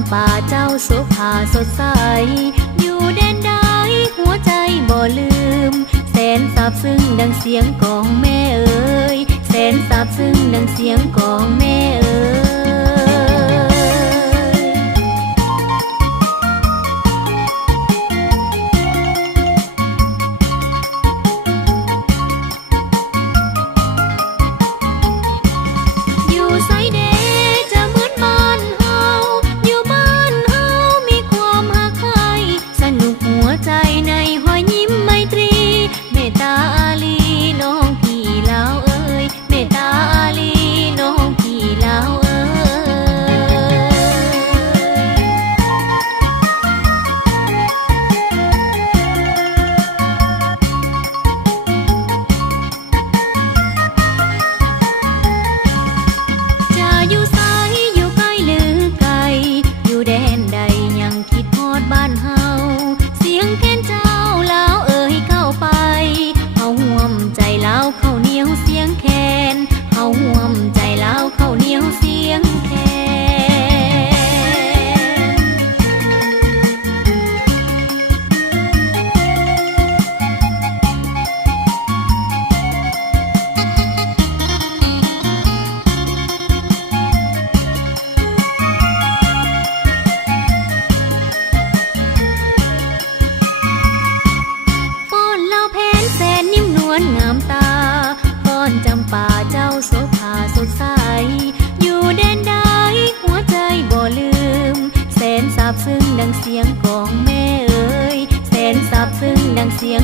ำป่าเจ้าโสภาสดใสอยู่แดนใดหัวใจบ่ลืมแสนซาบซึ้งดังเสียงกองแม่เอ๋ยแสนซาบซึ้งดังเสียงกองแม่เอ๋ยงามตาฟ้อนจำป่าเจ้าโสภาสดใสอยู่แดนใดหัวใจบ่ลืมแสนซาบซึ้งดังเสียงกองแม่เอ๋ยแสนซาบซึ้งดังเสียง